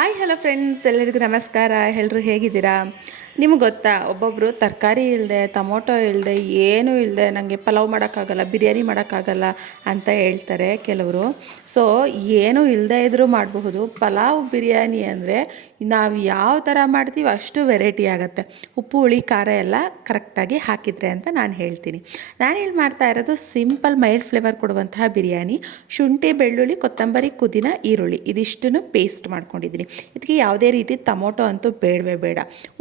Hi hello friends, ಎಲ್ಲರಿಗೂ ನಮಸ್ಕಾರ. ಎಲ್ಲರೂ ಹೇಗಿದ್ದೀರಾ? ನಿಮ್ಗೆ ಗೊತ್ತಾ, ಒಬ್ಬೊಬ್ಬರು ತರಕಾರಿ ಇಲ್ಲದೆ, ಟೊಮೊಟೊ ಇಲ್ಲದೆ, ಏನೂ ಇಲ್ಲದೆ ನನಗೆ ಪಲಾವ್ ಮಾಡೋಕ್ಕಾಗಲ್ಲ, ಬಿರಿಯಾನಿ ಮಾಡೋಕ್ಕಾಗಲ್ಲ ಅಂತ ಹೇಳ್ತಾರೆ ಕೆಲವರು. ಸೊ ಏನೂ ಇಲ್ಲದೆ ಇದ್ದರೂ ಮಾಡಬಹುದು. ಪಲಾವ್ ಬಿರಿಯಾನಿ ಅಂದರೆ ನಾವು ಯಾವ ಥರ ಮಾಡ್ತೀವಿ ಅಷ್ಟು ವೆರೈಟಿ ಆಗುತ್ತೆ, ಉಪ್ಪು ಹುಳಿ ಖಾರ ಎಲ್ಲ ಕರೆಕ್ಟಾಗಿ ಹಾಕಿದರೆ ಅಂತ ನಾನು ಹೇಳ್ತೀನಿ. ನಾನೇನು ಮಾಡ್ತಾ ಇರೋದು ಸಿಂಪಲ್ ಮೈಲ್ಡ್ ಫ್ಲೇವರ್ ಕೊಡುವಂತಹ ಬಿರಿಯಾನಿ. ಶುಂಠಿ, ಬೆಳ್ಳುಳ್ಳಿ, ಕೊತ್ತಂಬರಿ, ಪುದೀನ, ಈರುಳ್ಳಿ ಇದಿಷ್ಟನ್ನು ಪೇಸ್ಟ್ ಮಾಡ್ಕೊಂಡಿದ್ದೀನಿ. ಇದಕ್ಕೆ ಯಾವುದೇ ರೀತಿ ಟೊಮೊಟೊ ಅಂತೂ ಬೇಡವೇ ಬೇಡ.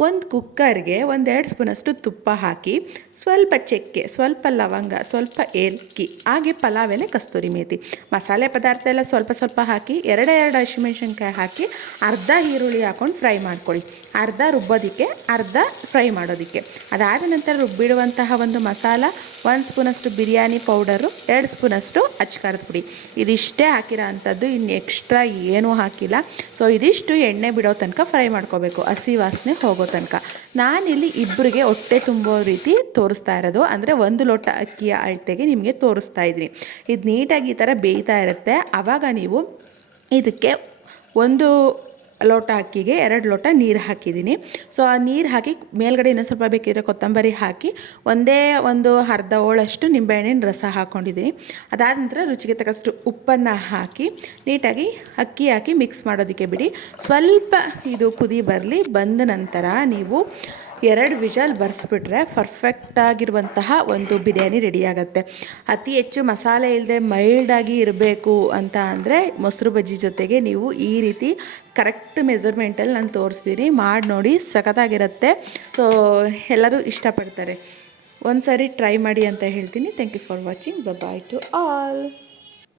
ಒಂದು ಕುಕ್ಕರ್ಗೆ 1-2 ಸ್ಪೂನಷ್ಟು ತುಪ್ಪ ಹಾಕಿ, ಸ್ವಲ್ಪ ಚಕ್ಕೆ, ಸ್ವಲ್ಪ ಲವಂಗ, ಸ್ವಲ್ಪ ಏಲಕ್ಕಿ, ಹಾಗೆ ಪಲಾವ್ ಎಲೆ, ಕಸ್ತೂರಿ ಮೇಥಿ, ಮಸಾಲೆ ಪದಾರ್ಥ ಎಲ್ಲ ಸ್ವಲ್ಪ ಸ್ವಲ್ಪ ಹಾಕಿ, 2 ಹಸಿಮೆಣಸಿನ್ಕಾಯಿ ಹಾಕಿ, ಅರ್ಧ ಈರುಳ್ಳಿ ಹಾಕ್ಕೊಂಡು ಫ್ರೈ ಮಾಡ್ಕೊಳ್ಳಿ. ಅರ್ಧ ರುಬ್ಬೋದಕ್ಕೆ, ಅರ್ಧ ಫ್ರೈ ಮಾಡೋದಕ್ಕೆ. ಅದಾದ ನಂತರ ರುಬ್ಬಿಡುವಂತಹ ಒಂದು ಮಸಾಲ, 1 ಸ್ಪೂನಷ್ಟು ಬಿರಿಯಾನಿ ಪೌಡರು, 2 ಸ್ಪೂನಷ್ಟು ಅಚ್ಕಾರದ ಪುಡಿ, ಇದಿಷ್ಟೇ ಹಾಕಿರೋ ಅಂಥದ್ದು. ಇನ್ನು ಎಕ್ಸ್ಟ್ರಾ ಏನೂ ಹಾಕಿಲ್ಲ. ಸೊ ಇದಿಷ್ಟು ಎಣ್ಣೆ ಬಿಡೋ ತನಕ ಫ್ರೈ ಮಾಡ್ಕೋಬೇಕು, ಹಸಿ ವಾಸನೆ ಹೋಗೋ ತನಕ. ನಾನಿಲ್ಲಿ ಇಬ್ಬರಿಗೆ ಹೊಟ್ಟೆ ತುಂಬೋ ರೀತಿ ತೋರಿಸ್ತಾ ಇರೋದು, ಅಂದರೆ 1 ಲೋಟ ಅಕ್ಕಿಯ ಅಳತೆಗೆ ನಿಮಗೆ ತೋರಿಸ್ತಾ ಇದ್ದೀನಿ. ಇದು ನೀಟಾಗಿ ಈ ಥರ ಬೇಯ್ತಾ ಇರುತ್ತೆ. ಆವಾಗ ನೀವು ಇದಕ್ಕೆ 1 ಲೋಟ ಅಕ್ಕಿಗೆ 2 ಲೋಟ ನೀರು ಹಾಕಿದ್ದೀನಿ. ಸೊ ಆ ನೀರು ಹಾಕಿ ಮೇಲ್ಗಡೆ ಇನ್ನೊಂದು ಸ್ವಲ್ಪ ಬೇಕಿದ್ರೆ ಕೊತ್ತಂಬರಿ ಹಾಕಿ, ಒಂದು ಅರ್ಧ ಹೋಳಷ್ಟು ನಿಂಬೆಹಣ್ಣಿನ ರಸ ಹಾಕ್ಕೊಂಡಿದ್ದೀನಿ. ಅದಾದ ನಂತರ ರುಚಿಗೆ ತಕ್ಕಷ್ಟು ಉಪ್ಪನ್ನು ಹಾಕಿ ನೀಟಾಗಿ ಅಕ್ಕಿ ಹಾಕಿ ಮಿಕ್ಸ್ ಮಾಡೋದಕ್ಕೆ ಬಿಡಿ. ಸ್ವಲ್ಪ ಇದು ಕುದಿ ಬರಲಿ. ಬಂದ ನಂತರ ನೀವು 2 ವಿಷಲ್ ಬರೆಸ್ಬಿಟ್ರೆ ಪರ್ಫೆಕ್ಟಾಗಿರುವಂತಹ ಒಂದು ಬಿರಿಯಾನಿ ರೆಡಿಯಾಗುತ್ತೆ. ಅತಿ ಹೆಚ್ಚು ಮಸಾಲೆ ಇಲ್ಲದೆ ಮೈಲ್ಡಾಗಿ ಇರಬೇಕು ಅಂತ ಅಂದರೆ ಮೊಸರು ಬಜ್ಜಿ ಜೊತೆಗೆ ನೀವು ಈ ರೀತಿ ಕರೆಕ್ಟ್ ಮೆಜರ್ಮೆಂಟಲ್ಲಿ ನಾನು ತೋರಿಸ್ತೀನಿ, ಮಾಡಿ ನೋಡಿ, ಸಖತ್ತಾಗಿರುತ್ತೆ. ಸೊ ಎಲ್ಲರೂ ಇಷ್ಟಪಡ್ತಾರೆ. ಒಂದು ಸಾರಿ ಟ್ರೈ ಮಾಡಿ ಅಂತ ಹೇಳ್ತೀನಿ. Thank you for watching. Bye to all.